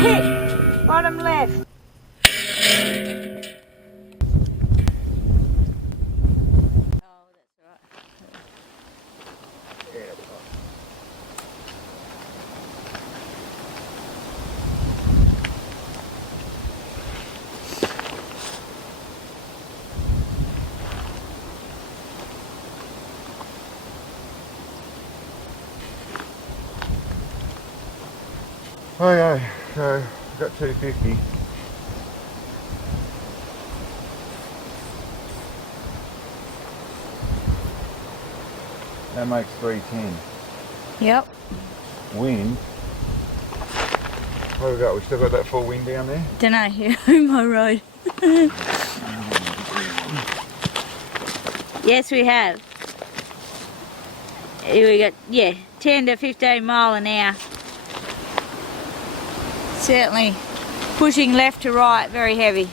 Hit! Bottom left. Okay, so I've got 250. That makes 310. Yep. Wind. What have we got? We still got that full wind down there? Dunno, here on my road. Yes, we have. We got, yeah, 10 to 15 mile an hour. Certainly pushing left to right, very heavy.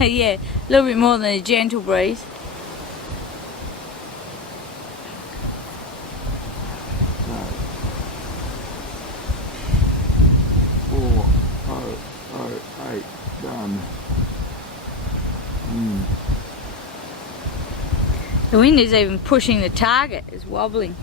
Yeah, a little bit more than a gentle breeze. Done. The wind is even pushing the target, it's wobbling.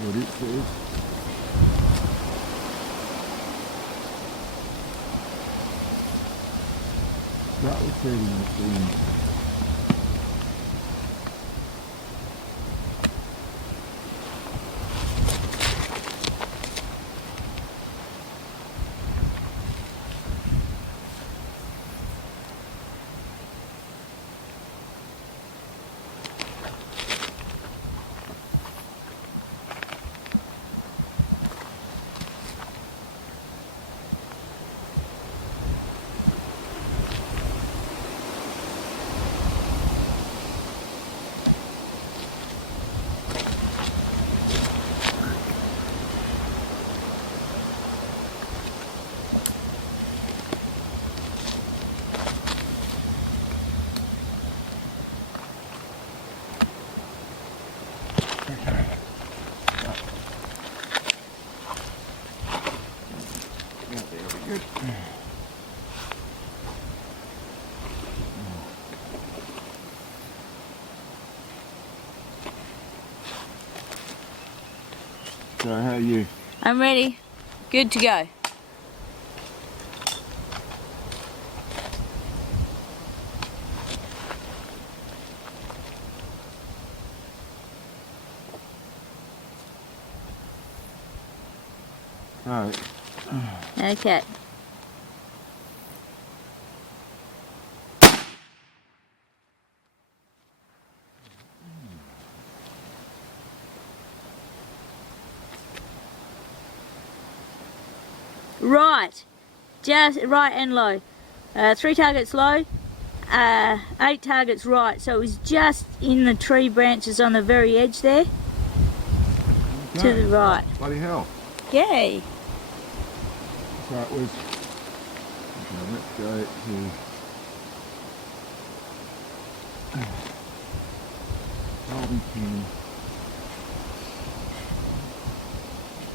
What it says. That was 30 minutes. So how are you? I'm ready. Good to go. Alright. Okay. Right, just right and low. 3 targets low, 8 targets right. So it was just in the tree branches on the very edge there. Okay. To the right. Bloody hell. Yay. So it was. Okay, let's go to. Holding pin.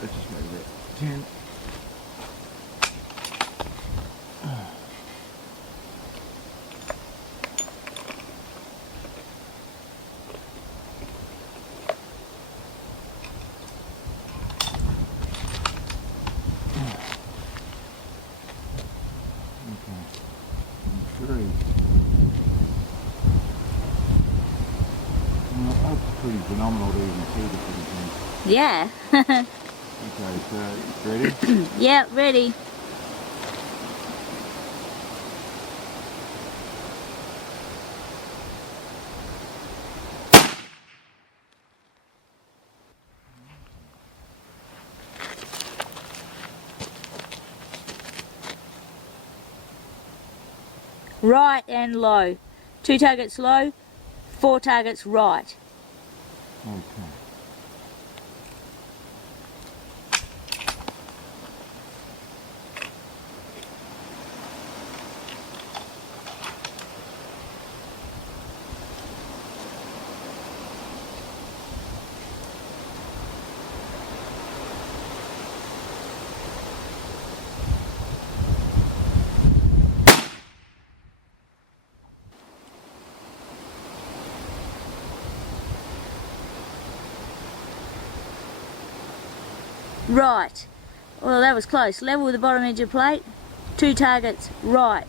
Let's just go to that 10. Pretty phenomenal to even see the thing. Yeah. Okay, so ready? Yeah, ready. Right and low. 2 targets low, 4 targets right. Okay. right. Well, that was close. Level with the bottom edge of plate. 2 targets right.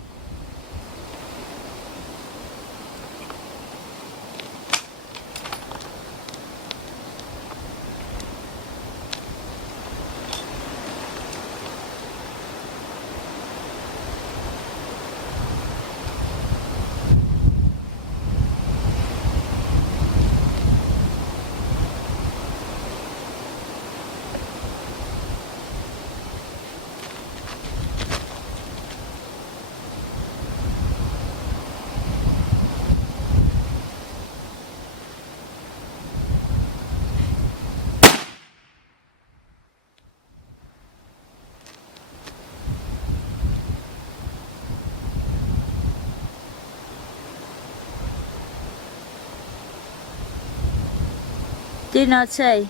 Did not see.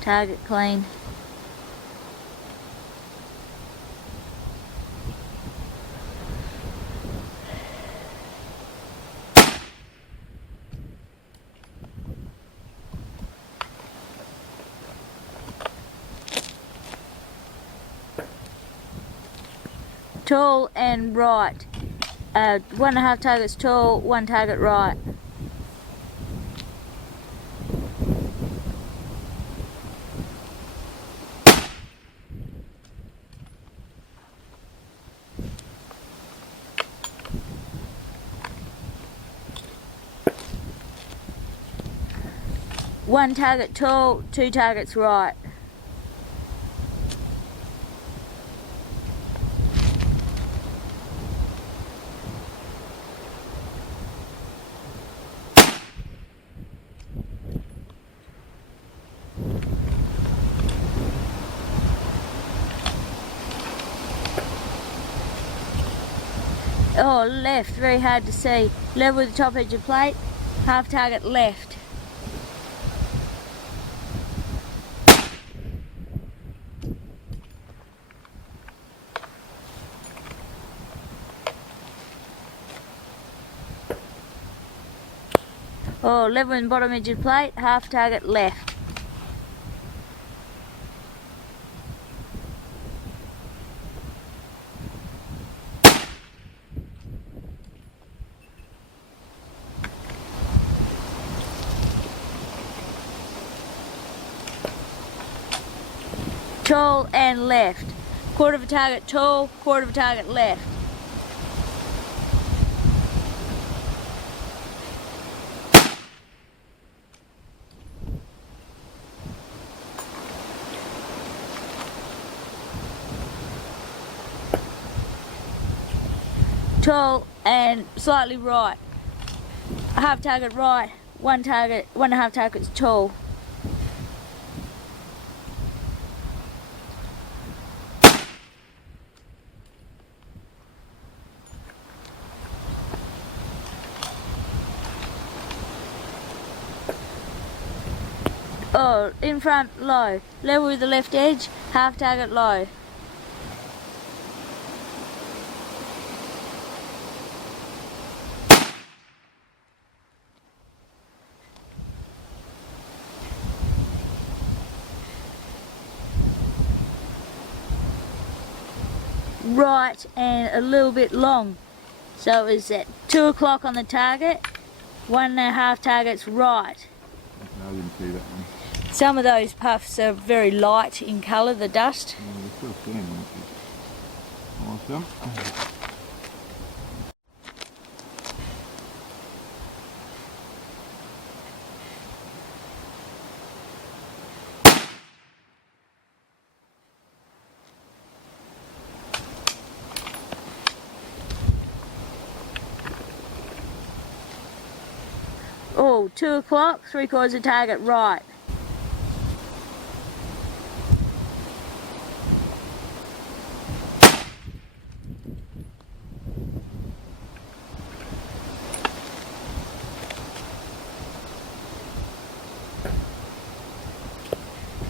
Target clean. Tall and right. 1.5 targets tall, 1 target right. One target tall, 2 targets right. Oh, left, very hard to see. Level with the top edge of plate, half target left. Oh, level in bottom edge of plate, half target left. Tall and left. Quarter of a target tall, quarter of a target left. Tall and slightly right. Half target right, 1.5 targets tall. Oh, in front low. Level with the left edge, half target low. Right and a little bit long. So it was at 2 o'clock on the target, 1.5 targets right. I didn't see that one. Some of those puffs are very light in colour, the dust. Yeah, they're still standing, which is awesome. Oh, 2 o'clock, 3/4 of target right.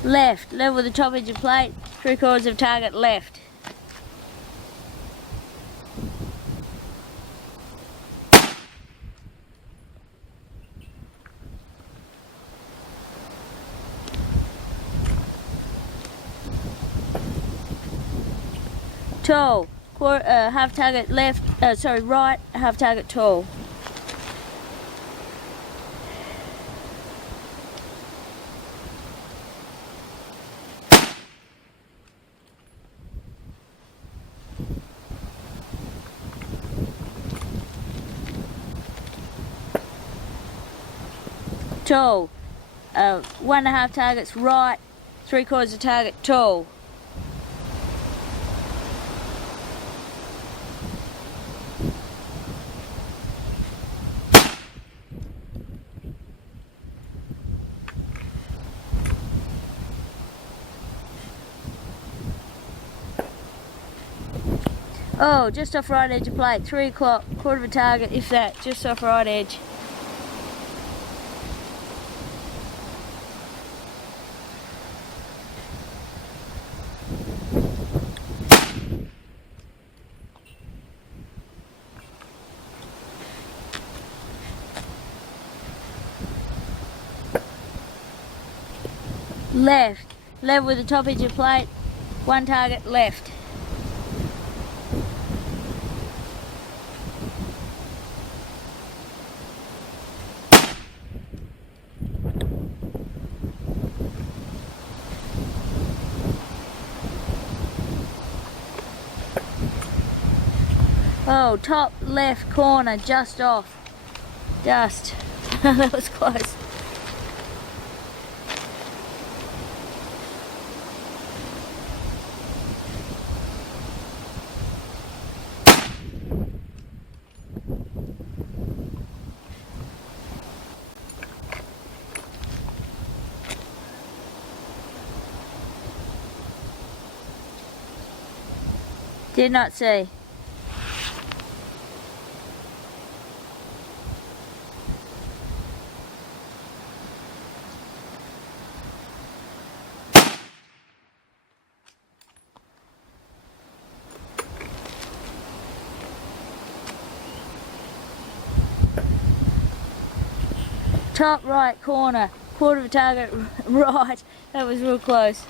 Left, level with the top edge of plate, 3/4 of target left. tall, half target left, right, half target tall. Tall, 1.5 targets right, 3/4 target tall. Oh, just off right edge of plate, 3 o'clock, 1/4 target, if that, just off right edge. Left, level with the top edge of plate, 1 target left. Oh, top left corner, just off. Just. That was close. Did not see. Top right corner, 1/4 target right. That was real close.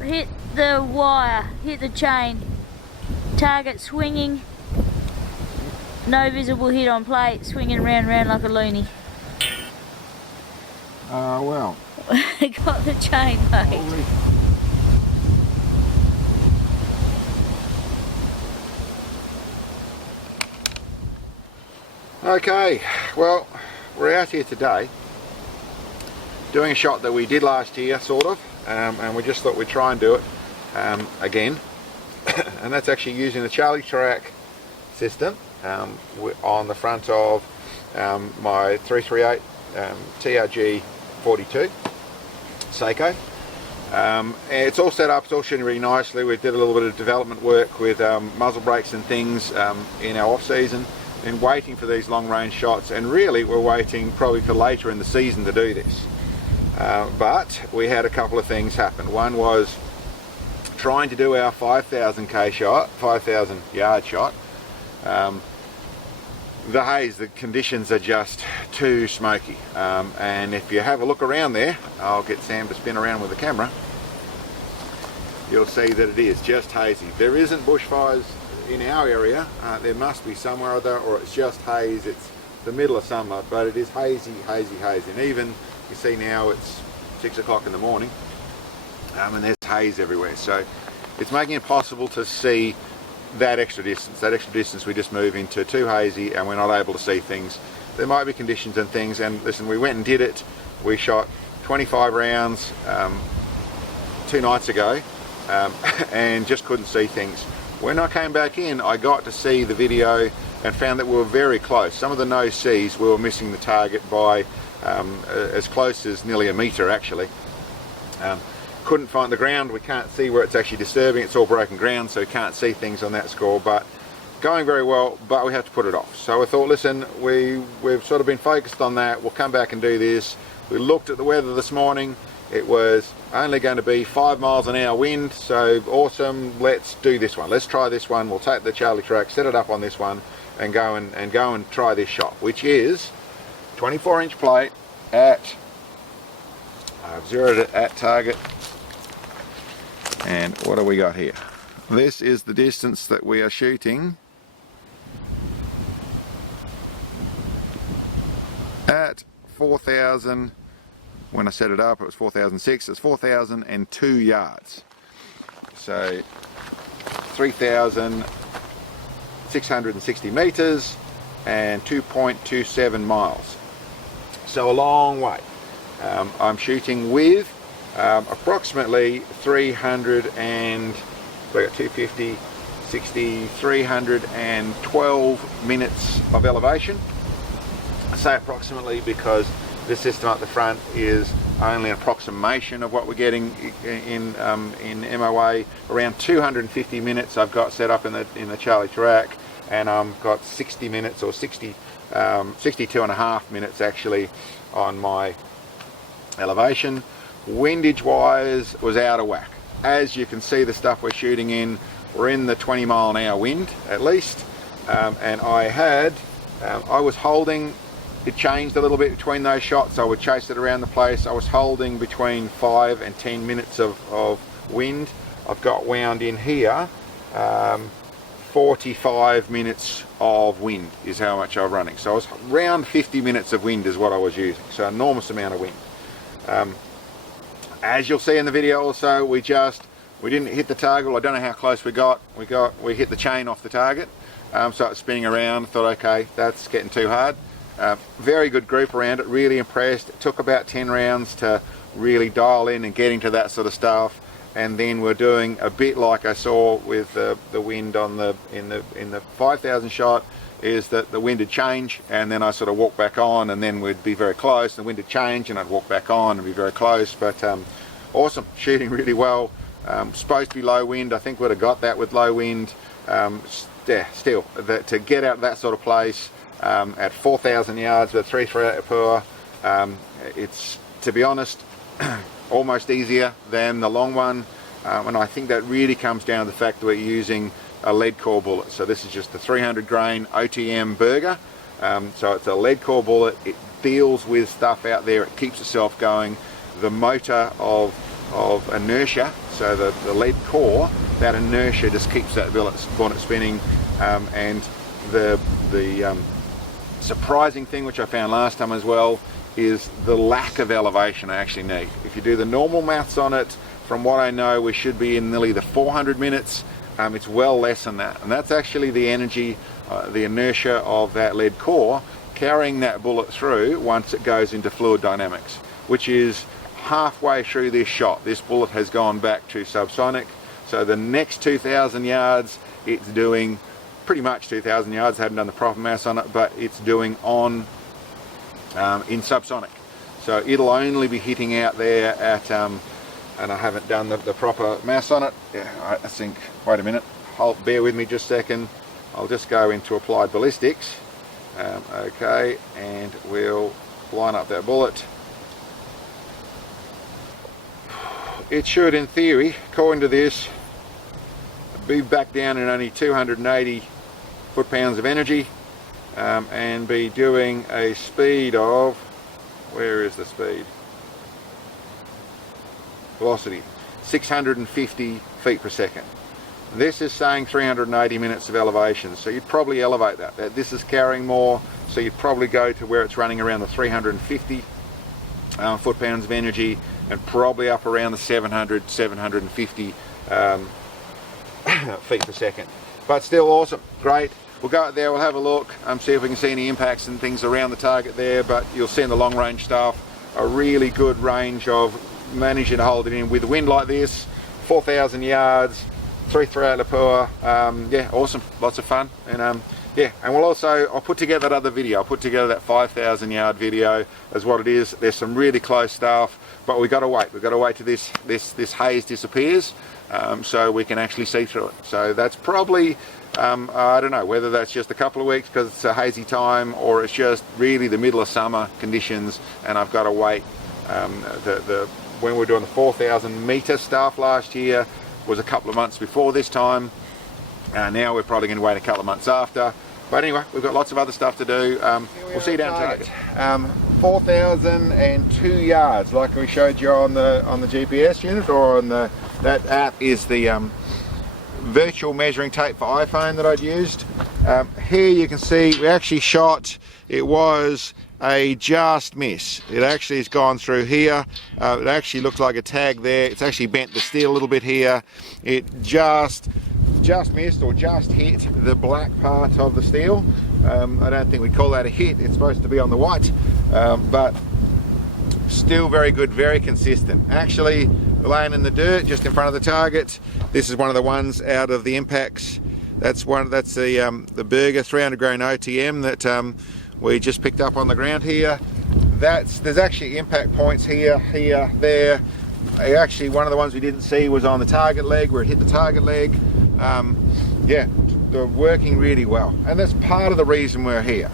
Hit the wire, hit the chain. Target swinging. No visible hit on plate, swinging round and round like a loony. Well. Got the chain, mate. Okay, well, we're out here today doing a shot that we did last year, sort of, and we just thought we'd try and do it again. And that's actually using the Charlie track system on the front of my 338 TRG 42 Seiko. It's all set up, it's all shooting really nicely. We did a little bit of development work with muzzle brakes and things in our off season, and waiting for these long range shots, and really we're waiting probably for later in the season to do this. But we had a couple of things happen. One was trying to do our 5,000k shot, 5,000 yard shot. The haze, the conditions are just too smoky, and if you have a look around there, I'll get Sam to spin around with the camera, you'll see that it is just hazy. There isn't bushfires in our area, there must be somewhere other, or it's just haze. It's the middle of summer, but it is hazy, hazy, hazy. And even, you see now it's 6 o'clock in the morning, and there's haze everywhere. So it's making it impossible to see that extra distance. That extra distance we just move into too hazy, and we're not able to see things. There might be conditions and things, and listen, we went and did it. We shot 25 rounds 2 nights ago, and just couldn't see things. When I came back in, I got to see the video and found that we were very close. Some of the no seas, we were missing the target by as close as nearly a metre actually. Couldn't find the ground, we can't see where it's actually disturbing, it's all broken ground, so we can't see things on that score, but going very well, but we have to put it off. So I thought, listen, we've sort of been focused on that, we'll come back and do this. We looked at the weather this morning, It was only going to be 5 miles an hour wind, so awesome. Let's do this one. Let's try this one. We'll take the Charlie track, set it up on this one, and go and try this shot, which is 24-inch plate at I've zeroed it at target. And what do we got here? This is the distance that we are shooting at 4,000. When I set it up, it was 4,006. It's 4,002 yards. So 3,660 meters and 2.27 miles. So a long way. I'm shooting with approximately 300 and so I got 250, 60, 312 minutes of elevation. I say approximately because this system up the front is only an approximation of what we're getting in MOA. Around 250 minutes I've got set up in the Charlie track, and I've got 60 minutes or 62 and a half minutes actually on my elevation. Windage wise was out of whack. As you can see, the stuff we're shooting in, we're in the 20 mile an hour wind at least, and I was holding. It changed a little bit between those shots. I would chase it around the place. I was holding between 5 and 10 minutes of wind. I've got wound in here 45 minutes of wind is how much I was running. So I was around 50 minutes of wind is what I was using. So enormous amount of wind. As you'll see in the video also, we didn't hit the target. I don't know how close we got. We hit the chain off the target. So it's spinning around. Thought, okay, that's getting too hard. Very good group around it, really impressed. It took about 10 rounds to really dial in and get into that sort of stuff, and then we're doing a bit like I saw with the wind in the 5,000 shot, is that the wind would change and then I sort of walk back on, and then we'd be very close, the wind would change and I'd walk back on and be very close. But awesome, shooting really well. Supposed to be low wind. I think we'd have got that with low wind. Still, to get out of that sort of place at 4,000 yards with 3 per hour, it's, to be honest, almost easier than the long one, and I think that really comes down to the fact that we're using a lead core bullet. So this is just a 300 grain OTM burger, so it's a lead core bullet. It deals with stuff out there, it keeps itself going. The motor of inertia, so the lead core, that inertia just keeps that bullet spinning, and the surprising thing, which I found last time as well, is the lack of elevation I actually need. If you do the normal maths on it, from what I know, we should be in nearly the 400 minutes. It's well less than that, and that's actually the energy, the inertia of that lead core carrying that bullet through once it goes into fluid dynamics, which is halfway through this shot. This bullet has gone back to subsonic, so the next 2,000 yards it's doing pretty much 2,000 yards. I haven't done the proper maths on it, but it's doing in subsonic. So it'll only be hitting out there at, and I haven't done the proper maths on it. Yeah, I think, wait a minute, bear with me just a second. I'll just go into applied ballistics. Okay, and we'll line up that bullet. It should, in theory, according to this, be back down in only 280 foot-pounds of energy, and be doing a speed of, where is the speed? Velocity, 650 feet per second. This is saying 380 minutes of elevation, so you'd probably elevate that. This is carrying more, so you'd probably go to where it's running around the 350 foot-pounds of energy, and probably up around the 700, 750 feet per second. But still awesome, great. We'll go out there, we'll have a look, see if we can see any impacts and things around the target there, but you'll see in the long range stuff a really good range of managing to hold it in with wind like this, 4,000 yards, 3 Lapua. Yeah, awesome, lots of fun. And yeah, and I'll put together that other video. I'll put together that 5,000 yard video as what it is. There's some really close stuff, but we've got to wait till this haze disappears, so we can actually see through it. So that's probably, I don't know whether that's just a couple of weeks because it's a hazy time, or it's just really the middle of summer conditions and I've got to wait. when we were doing the 4,000 metre stuff last year was a couple of months before this time. Now we're probably going to wait a couple of months after. But anyway, we've got lots of other stuff to do. We'll see you down target. 4,002 yards, like we showed you on the GPS unit, or on that app is the virtual measuring tape for iPhone that I'd used. Here you can see we actually shot, it was a just miss. It actually has gone through here. It actually looks like a tag there. It's actually bent the steel a little bit here. It just missed, or just hit the black part of the steel. I don't think we'd call that a hit. It's supposed to be on the white, but still very good, very consistent. Actually laying in the dirt just in front of the target. This is one of the ones out of the impacts. That's the Berger 300 grain OTM that we just picked up on the ground here. There's actually impact points here, there. Actually, one of the ones we didn't see was on the target leg, where it hit the target leg. Yeah, they're working really well, and that's part of the reason we're here.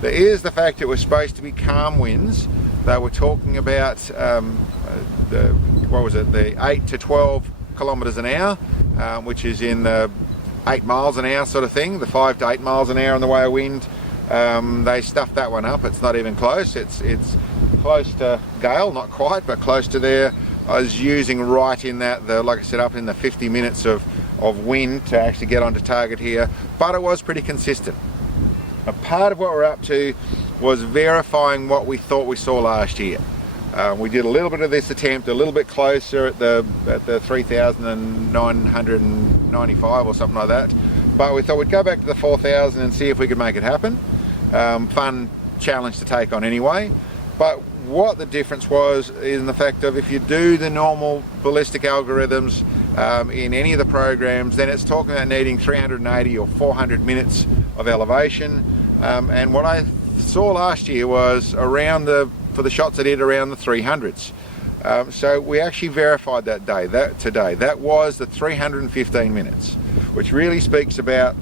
There is the fact that we're supposed to be calm winds. They were talking about the 8 to 12 kilometres an hour, which is in the 8 miles an hour sort of thing, the 5 to 8 miles an hour on the way of wind. They stuffed that one up. It's not even close. It's close to gale, not quite, but close to there. I was using right in that, like I said, up in the 50 minutes of wind to actually get onto target here, but it was pretty consistent. A part of what we're up to was verifying what we thought we saw last year. We did a little bit of this attempt a little bit closer at the 3,995 or something like that, but we thought we'd go back to the 4,000 and see if we could make it happen. Fun challenge to take on anyway. But what the difference was is in the fact of, if you do the normal ballistic algorithms in any of the programs, then it's talking about needing 380 or 400 minutes of elevation. And what I saw last year was for the shots I did, around the 300s. So we actually verified that today. That was the 315 minutes, which really speaks about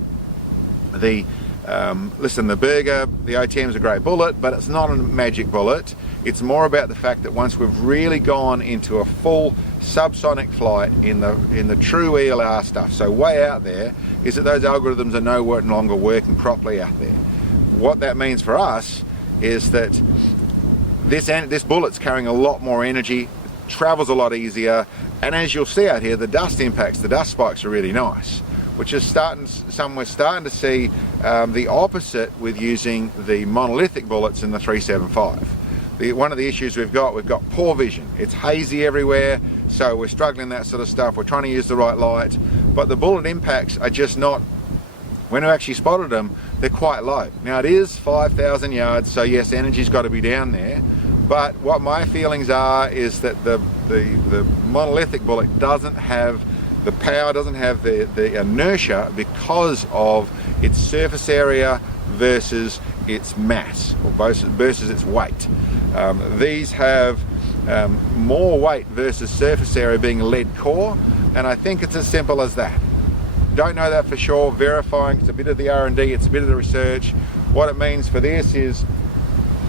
listen, the Berger, the OTM is a great bullet, but it's not a magic bullet. It's more about the fact that once we've really gone into a full subsonic flight in the true ELR stuff, so way out there, is that those algorithms are no longer working properly out there. What that means for us is that this bullet's carrying a lot more energy, travels a lot easier, and as you'll see out here, the dust impacts, the dust spikes are really nice, which is we're starting to see the opposite with using the monolithic bullets in the 375. One of the issues we've got poor vision. It's hazy everywhere, so we're struggling that sort of stuff. We're trying to use the right light, but the bullet impacts are just not, when we actually spotted them, they're quite low. Now it is 5,000 yards, so yes, energy's got to be down there, but what my feelings are is that the monolithic bullet doesn't have the power, doesn't have the inertia because of its surface area versus its mass, or versus its weight. These have more weight versus surface area being lead core, and I think it's as simple as that. Don't know that for sure. Verifying, it's a bit of the R&D, it's a bit of the research. What it means for this is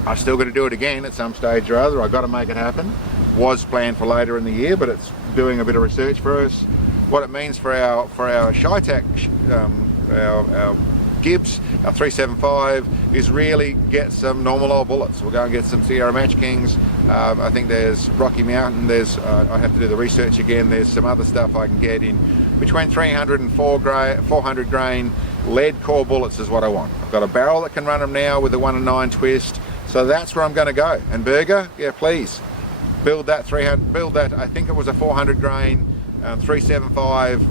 I've still got to do it again at some stage or other. I've got to make it happen. Was planned for later in the year, but it's doing a bit of research for us. What it means for our Shytac, our Gibbs, our 375, is really get some normal old bullets. We'll go and get some Sierra Match Kings. I think there's Rocky Mountain. I have to do the research again. There's some other stuff I can get in between 300 and 400 grain lead core bullets is what I want. I've got a barrel that can run them now with the 1-9 twist, so that's where I'm going to go. And Berger, yeah, please build that 300. Build that. I think it was a 400 grain 375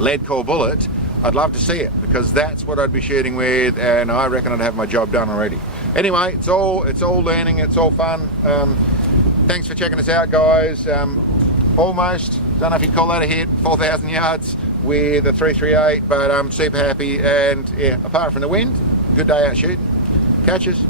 lead core bullet. I'd love to see it, because that's what I'd be shooting with, and I reckon I'd have my job done already. Anyway, it's all learning, it's all fun. Thanks for checking us out, guys. Almost, don't know if you'd call that a hit, 4,000 yards with a 338, but I'm super happy, and yeah, apart from the wind, good day out shooting. Catches.